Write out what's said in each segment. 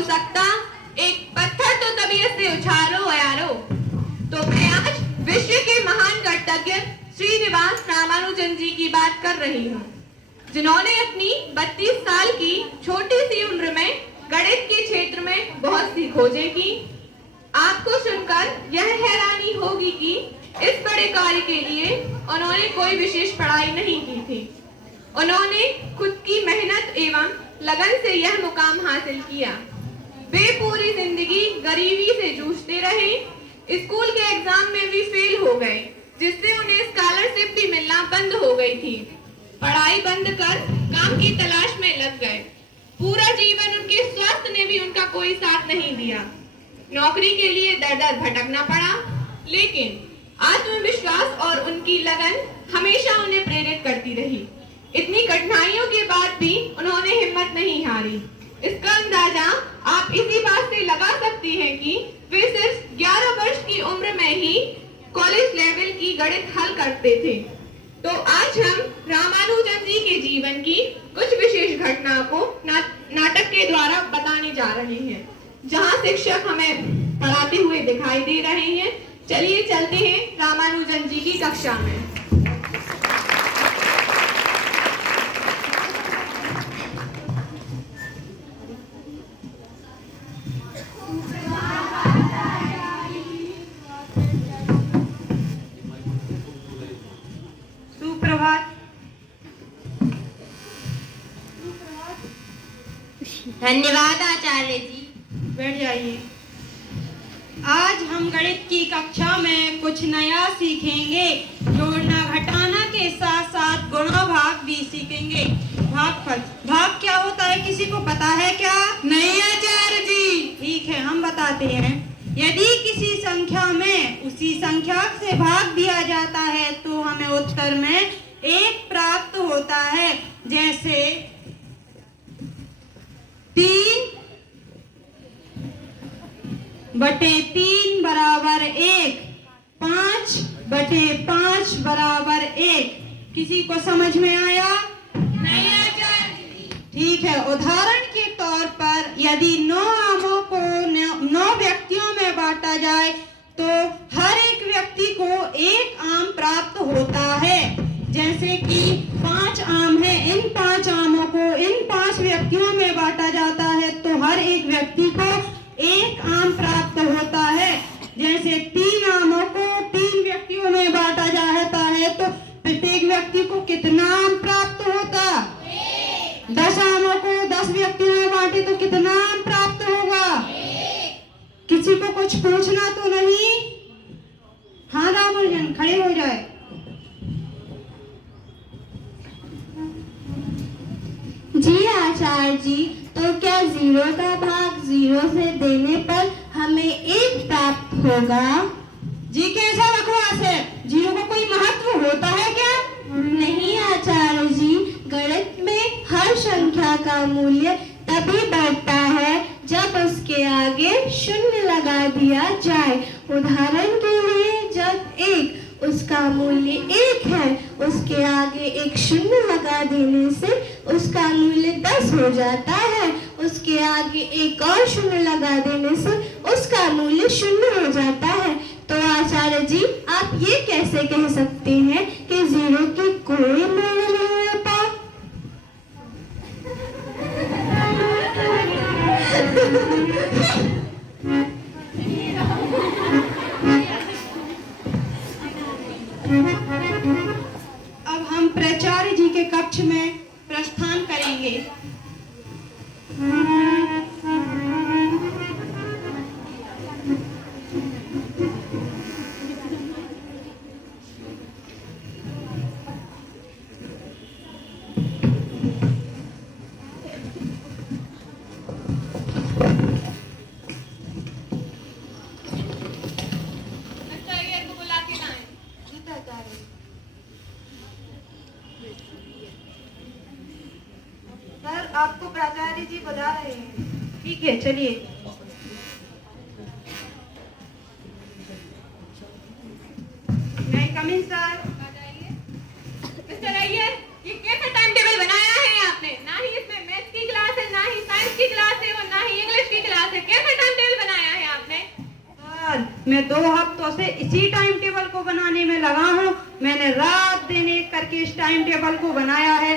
हो सकता, एक पत्थर तो तबीयत से उछालो यारो। तो मैं आज विश्व के महान गणितज्ञ श्रीनिवास रामानुजन जी की बात कर रही हूँ, जिन्होंने अपनी 32 साल की छोटी सी उम्र में गणित के क्षेत्र में बहुत सी खोजें की। आपको सुनकर यह हैरानी होगी कि इस बड़े कार्य के लिए उन्होंने कोई विशेष पढ़ाई नहीं की थी। उन्होंने खुद की मेहनत एवं लगन से यह मुकाम हासिल किया। वे पूरी जिंदगी गरीबी से जूझते रहे, स्कूल के एग्जाम में भी फेल हो गए, जिससे उन्हें स्कॉलरशिप भी मिलना बंद हो गई थी। पढ़ाई बंद कर काम की तलाश में लग गए। पूरा जीवन उनके स्वास्थ्य ने भी उनका कोई साथ नहीं दिया। नौकरी के लिए दर दर भटकना पड़ा, लेकिन आत्मविश्वास और उनकी लगन हमेशा उन्हें प्रेरित करती रही। इतनी कठिनाइयों के बाद भी उन्होंने हिम्मत नहीं हारी। इसका अंदाजा आप इसी बात से लगा सकती हैं कि वे सिर्फ 11 वर्ष की उम्र में ही कॉलेज लेवल की गणित हल करते थे। तो आज हम रामानुजन जी के जीवन की कुछ विशेष घटनाओं को नाटक के द्वारा बताने जा रहे हैं, जहां शिक्षक हमें पढ़ाते हुए दिखाई दे रहे हैं। चलिए चलते हैं रामानुजन जी की कक्षा में। धन्यवाद आचार्य जी। बैठ जाइए। आज हम गणित की कक्षा में कुछ नया सीखेंगे। जोड़ना घटाना के साथ साथ गुणा भाग भी सीखेंगे। भागफल, भाग क्या होता है किसी को पता है क्या? नहीं आचार्य जी। ठीक है, हम बताते हैं। यदि किसी संख्या में उसी संख्या से भाग दिया जाता है तो हमें उत्तर में 1 प्राप्त होता है। जैसे 3/3 बराबर 1, 5/5 बराबर 1। किसी को समझ में आया? नहीं आचार्य जी। ठीक है, उदाहरण के तौर पर यदि 9 आमों को 9 व्यक्तियों में बांटा जाए तो हर एक व्यक्ति को 1 आम प्राप्त होता है। जैसे कि 5 आम है, इन 5 आमों को इन 5 व्यक्तियों में बांटा जाता है तो हर एक व्यक्ति को 1 आम प्राप्त होता है। जैसे 3 आमों को 3 व्यक्तियों में बांटा जाता है तो प्रत्येक व्यक्ति को कितना आम प्राप्त होता? 10 आमों को 10 व्यक्तियों में बांटे तो कितना आम प्राप्त होगा? किसी को कुछ पूछना तो नहीं? हाँ रामानुजन, खड़े हो जाए। जी आचार्य जी, तो क्या 0 का भाग 0 से देने पर हमें 1 प्राप्त होगा? जी कैसा बकवास है, 0 का कोई महत्व होता है क्या? नहीं आचार्य जी, गणित में हर संख्या का मूल्य तभी बढ़ता है जब उसके आगे 0 लगा दिया जाए। उदाहरण के लिए जब 1 उसका मूल्य 1 है, उसके आगे एक 0 लगा देने से उसका मूल्य 10 हो जाता है। उसके आगे एक और 0 लगा देने से उसका मूल्य 0 हो जाता है। तो आचार्य जी, आप ये कैसे कह सकते हैं कि 0 की कोई मूल्य नहीं होता? अब हम प्राचार्य जी के कक्ष में प्रस्थान करेंगे। सर, आपको प्राचार्य जी बुला रहे हैं। ठीक है, चलिए। मैं कम इन सर। मिस्टर अय्यर, ये कैसा टाइम टेबल बनाया है आपने? ना ही इसमें मैथ्स की क्लास है, ना ही साइंस की क्लास है और ना ही इंग्लिश की क्लास मैं 2 हफ्तों से इसी टाइम टेबल को बनाने में लगा हूँ। मैंने रात दिन एक करके इस टाइम टेबल को बनाया है।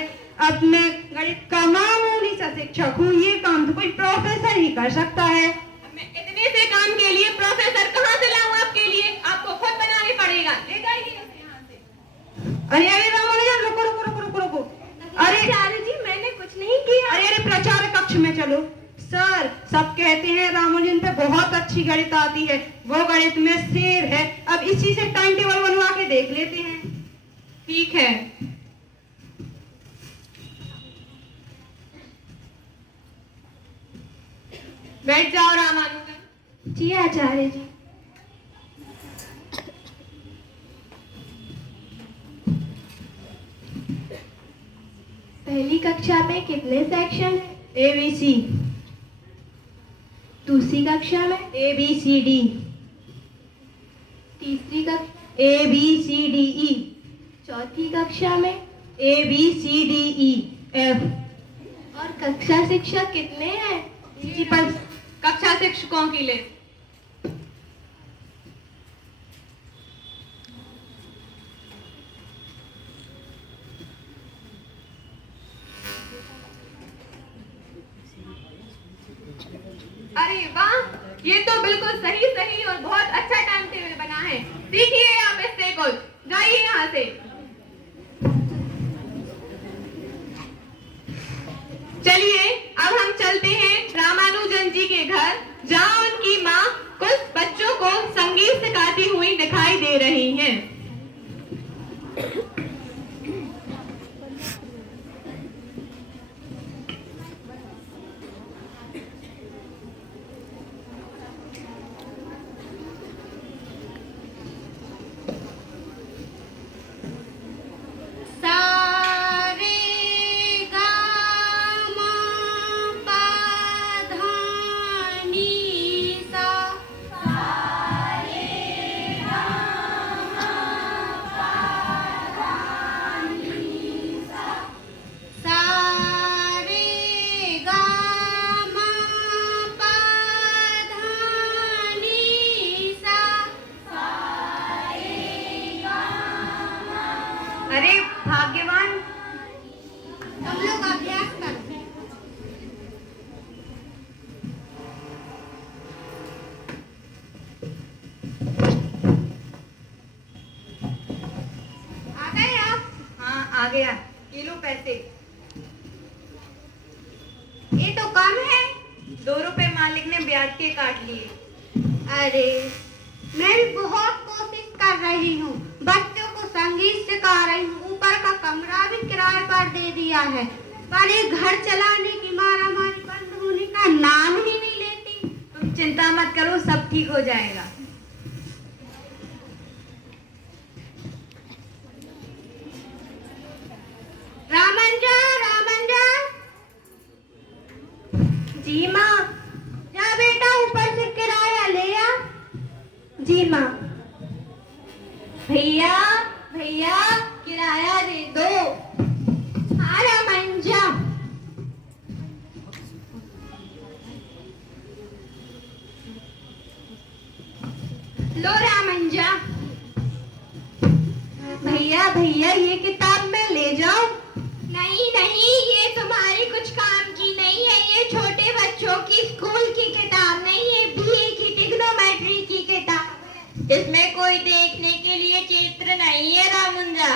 अब मैं गणित का मामूली सा शिक्षक हूँ, ये काम तो कोई प्रोफेसर ही कर सकता है। मैं इतने से काम के लिए प्रोफेसर कहाँ से लाऊं आपके लिए? आपको खुद बनाने पड़ेगा। ले जाइए इसे यहाँ से। अरे अरे रामानुजन, रुको रुको रुको रुको रुको। अरे आचार्य जी, मैंने कुछ नहीं किया। अरे अरे प्राचार्य कक्ष में चलो। सर, सब कहते हैं रामानुजन पे बहुत अच्छी गणित आती है, वो गणित में शेर है। अब इसी से टाइम टेबल बनवा के देख लेते हैं। ठीक है। बैठ जाओ रामानुजन। जी आचार्य जी। पहली कक्षा में कितने सेक्शन हैं? ABC, दूसरी कक्षा में? ABCD, तीसरी कक्षा? ABCDE, चौथी कक्षा में? ABCDEF। और कक्षा शिक्षक कितने हैं? इसी पर कक्षा शिक्षकों की लिस्ट। अरे वाह, ये तो बिल्कुल सही सही और बहुत अच्छा टाइम टेबल बना है। सीखिए आप इससे कुछ। जाइए यहाँ से। चलिए अब हम चलते हैं रामानुजन जी के घर, जहाँ उनकी माँ कुछ बच्चों को संगीत सिखाती हुई दिखाई दे रही हैं। अरे भाग्यवान, हम लोग अभ्यास करते हैं। आ गए आप? हाँ, आ गया। ये लो पैसे। ये तो कम है। 2 रुपए मालिक ने ब्याज के काट लिए। अरे, मैं भी बहुत कोशिश कर रही हूँ, बच्चों को संगीत सिखा रही हूँ, ऊपर का कमरा भी किराए पर दे दिया है, पर ये घर चलाने की मारामारी बंद होने का नाम ही नहीं लेती। तुम चिंता मत करो, सब ठीक हो जाएगा। रामंजन। जी माँ। जा बेटा, ऊपर से किराया ले आ। जी माँ। भैया भैया, किराया दे दो। हाँ रामंजा। लो रामंजा। भैया भैया, ये किताब मैं ले जाऊं? नहीं नहीं, ये तुम्हारी कुछ काम की नहीं है, ये छोटे बच्चों की स्कूल की किताब नहीं है, बीए की ट्रिग्नोमेट्री की किताब। इसमें कोई देखने के लिए चित्र नहीं है रामुंजा।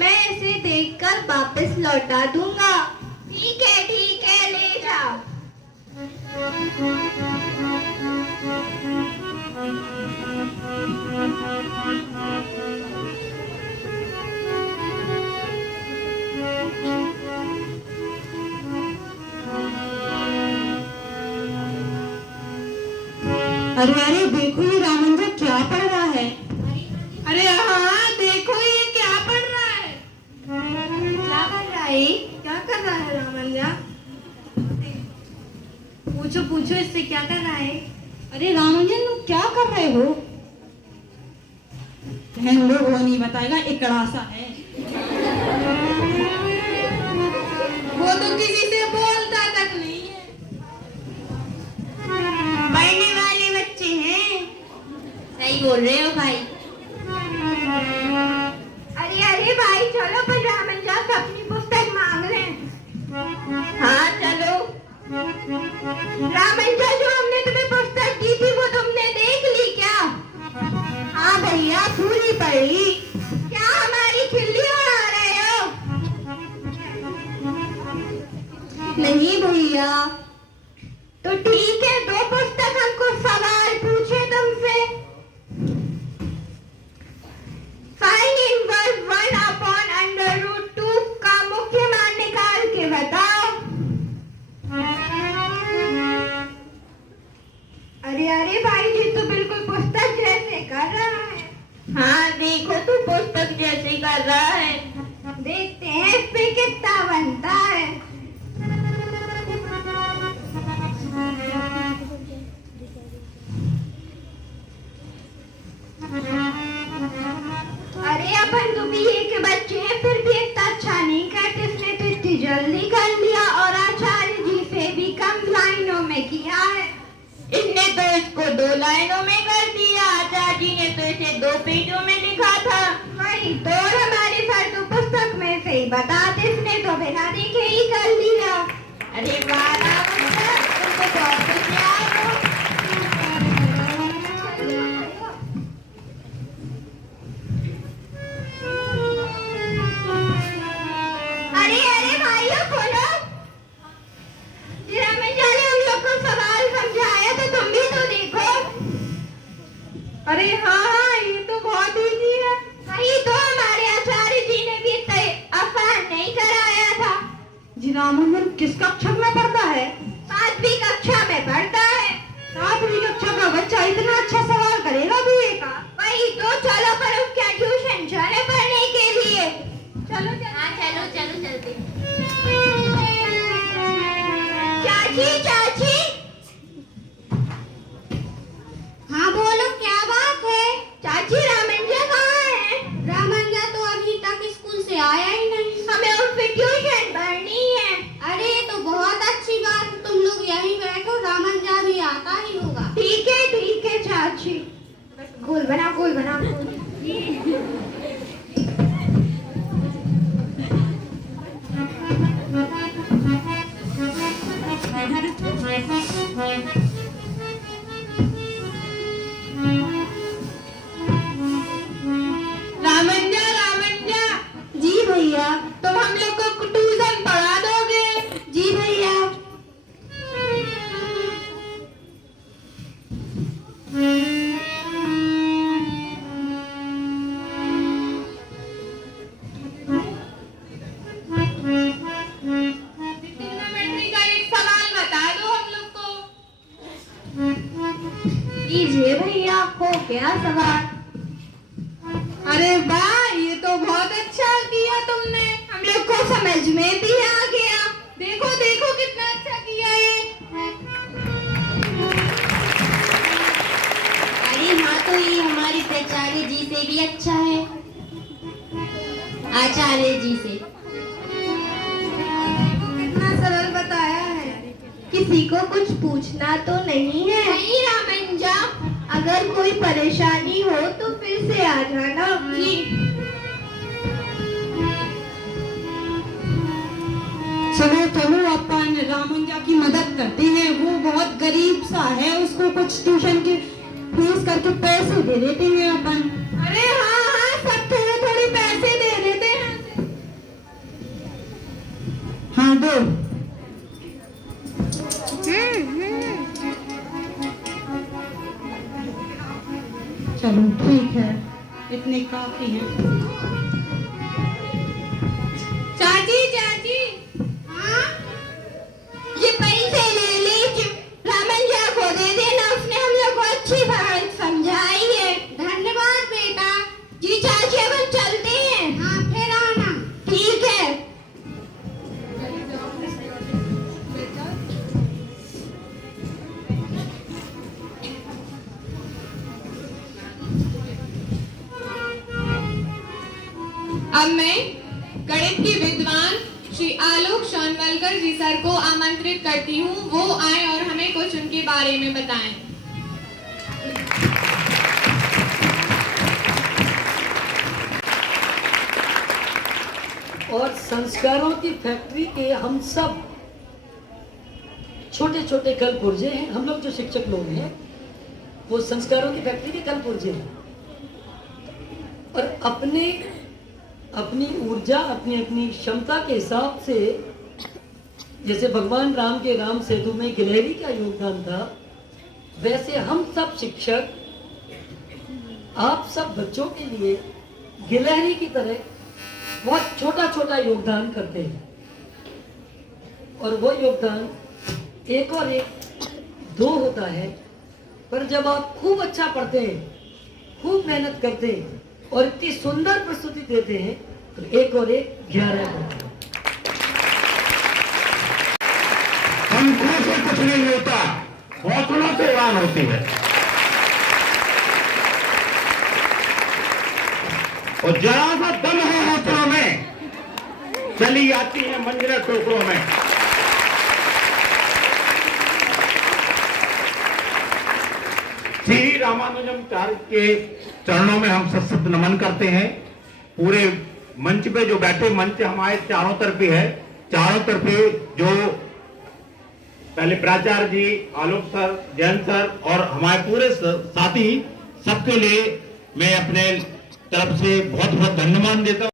मैं इसे देखकर वापस लौटा दूंगा। ठीक है, ले जाओ। अरे अरे, देखो ये रामंजन क्या पढ़ रहा है। अरे हाँ, देखो ये क्या पढ़ रहा है। क्या कर रहा है? क्या कर रहा है रामंजा? पूछो इससे, क्या कर रहा है। अरे रामंजन, तुम क्या कर रहे हो? हम लोग वो नहीं बताएगा, एक कड़ासा है। वो तो किसी से बोलता तक नहीं है। पढ़ने वाले बच्चे हैं। नहीं भैया। तो ठीक है, 2 पुस्तक हमको सवाल पूछे तुमसे। Find inverse 1 upon under root 2 का मुख्य मान निकाल के बताओ। अरे अरे भाई जी, तो बिल्कुल पुस्तक जैसे कर रहा है। हाँ देखो, तू पुस्तक जैसे कर रहा है। देखते हैं इस पे कितना बनता है। अरे अपन तो बीए के बच्चे हैं, फिर भी इतना अच्छा नहीं करते। इसने तो इतनी जल्दी कर लिया और आचार्य जी से भी कम लाइनों में किया है। इसने तो इसको 2 लाइनों में कर दिया, आचार्य जी ने तो इसे 2 पेजों में लिखा था। वही तो, हमारे सर तो पुस्तक में से ही बताते, इसने तो बिना देखे ही कर लिया। अरे वाह रामंजा, तुमको बहुत कुछ याद हो। अरे अरे भाइयों खोलो, रामंजा ने हम लोग को सवाल समझाया तो तुम भी तो देखो। अरे हाँ, ये तो बहुत इजी है। वही तो, हमारे आचार्य जी ने भी इतना आसान नहीं कराया था। जी रामंजन किस कक्षा में पढ़ता है? 7वीं कक्षा में पढ़ता है। 7वीं कक्षा का बच्चा इतना अच्छा सवाल करेगा बीए का? वही तो, चलो पर उसके ट्यूशन चले पढ़ने के लिए। चलो हाँ चलो चलो चलते। चाची चाची। हाँ बोलो, क्या बात है? चाची रामंजा कहाँ है? रामंजा तो अभी तक स्कूल से आया ही नहीं। हमें उससे ट्यूशन पढ़नी है। अरे ये तो बहुत अच्छी बात, तुम लोग यहीं बैठो, रामंजा भी आता ही होगा। ठीक है चाची। गोल बना गोल बना गोल। रामंजा, रामंजा, जी भैया। तुम हम लोग को ट्यूशन पढ़ा दोगे? जी भैया। ट्रिग्नोमेट्री का एक सवाल बता दो हम लोग को। कीजिए भैया, हो गया सवाल। अरे वाह, ये तो बहुत अच्छा किया तुमने, हम लोग को समझ में भी आ गया। देखो देखो कितना अच्छा किया है। अरे हाँ, तो ये हमारे प्राचार्य जी से भी अच्छा है। आचार्य जी से कितना सरल बताया है। किसी को कुछ पूछना तो नहीं है। नहीं रामंजा, अगर कोई परेशानी हो तो फिर से आ जाना। जी। चलो चलो, अपन रामंजा की मदद करते हैं। वो बहुत गरीब सा है, उसको कुछ ट्यूशन की फीस करके पैसे दे देते हैं अपन। अरे हाँ हाँ, सब थोड़े थोड़े पैसे दे देते हैं। हाँ दो। चलो ठीक है, इतने काफी हैं। चाची चाची, हाँ? ये पैसे ले लीजिए, रामंजा को दे देना, उसने हम लोग को अच्छी बात समझाई है। धन्यवाद बेटा। जी चाची, अब हम चलते हैं। हाँ फिर आना। ठीक है। अब मैं गणित के विद्वान श्री आलोक शानवलकर जी सर को आमंत्रित करती हूँ, वो आए और हमें कुछ उनके बारे में बताएं। और संस्कारों की फैक्ट्री के हम सब छोटे छोटे कल पुर्जे हैं। हम लोग जो शिक्षक लोग हैं वो संस्कारों की फैक्ट्री के कल पुर्जे हैं, और अपनी ऊर्जा, अपनी क्षमता के हिसाब से जैसे भगवान राम के राम सेतु में गिलहरी का योगदान था, वैसे हम सब शिक्षक आप सब बच्चों के लिए गिलहरी की तरह बहुत छोटा छोटा योगदान करते हैं। और वो योगदान एक और एक दो होता है, पर जब आप खूब अच्छा पढ़ते हैं, खूब मेहनत करते हैं और इतनी सुंदर प्रस्तुति देते हैं तो एक और एक 11 होता है। पंखों से कुछ नहीं होता, हौसलों से उड़ान होती है। और जरा सा दम है हौसलों में, चली आती है मंजिलें टोकरों में। श्री रामानुजाचार्य के चरणों में हम सशक्त नमन करते हैं। पूरे मंच पे जो बैठे, मंच हमारे चारों तरफ है, चारों तरफ जो पहले प्राचार्य जी, आलोक सर, जैन सर और हमारे पूरे साथी, सबके लिए मैं अपने तरफ से बहुत बहुत धन्यवाद देता हूं।